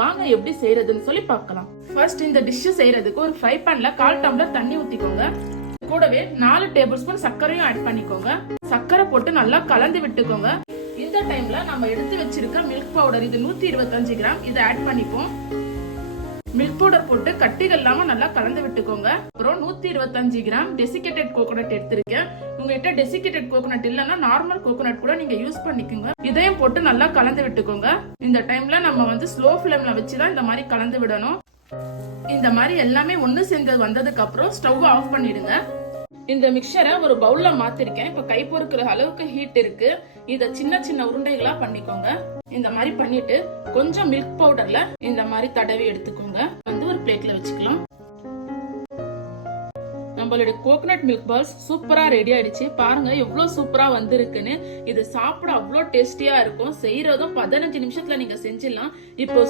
வாங்க எப்படி செய்யறதுன்னு சொல்லி பார்க்கலாம். ஃபர்ஸ்ட் இந்த டிஷ் செய்யறதுக்கு ஒரு ஃப்ரை பேன்ல 1/4 டம்ளர் தண்ணி ஊத்திக்கோங்க. கூடவே 4 டேபிள் ஸ்பூன் சர்க்கரையும் ஆட் பண்ணிக்கோங்க. சர்க்கரை போட்டு நல்லா கலந்து விட்டுக்கோங்க. இந்த டைம்ல நம்ம எடுத்து வச்சிருக்க மில்க் பவுடர், இது 125 கிராம், இதை ஆட் பண்ணிப்போம். மில்க் பவுடர் போட்டு கட்டிகள் இல்லாம நல்லா கலந்து விட்டுக்கோங்க. அப்புறம் 125 கிராம் டெசிகேட்டட் கோகோனட் எடுத்திருக்கேன். உங்ககிட்ட டெசிகேட்டட் கோகோனட் இல்லைன்னா நார்மல் கோகோனட் கூட நீங்க யூஸ் பண்ணிக்கோங்க. இதையும் போட்டு நல்லா கலந்து விட்டுக்கோங்க. இந்த டைம்ல நம்ம ஸ்லோ ஃபிளேம்ல வச்சுதான் இந்த மாதிரி கலந்து விடணும். இந்த மாதிரி எல்லாமே ஒண்ணு சேர்ந்து வந்ததுக்கு அப்புறம் ஸ்டவ் ஆஃப் பண்ணிடுங்க. இந்த மிக்சரை ஒரு பவுல்ல மாத்திருக்கேன். இப்ப கை பொறுக்கிற அளவுக்கு ஹீட் இருக்கு. இத சின்ன சின்ன உருண்டைகளா பண்ணிக்கோங்க. இந்த மாதிரி பண்ணிட்டு கொஞ்சம் மில்க் பவுடர்ல இந்த மாதிரி தடவி எடுத்துக்கோங்க. ஒரு பிளேட்ல வச்சுக்கலாம். நம்மளுடைய கோகனட் மில்க் பால்ஸ் சூப்பரா ரெடி ஆயிடுச்சு. பாருங்க எவ்வளவு சூப்பரா வந்திருக்குன்னு. இது சாப்பிட அவ்வளவு டேஸ்டியா இருக்கும். செய்யறதும் 15 நிமிஷத்துல நீங்க செஞ்சிடலாம். இப்போ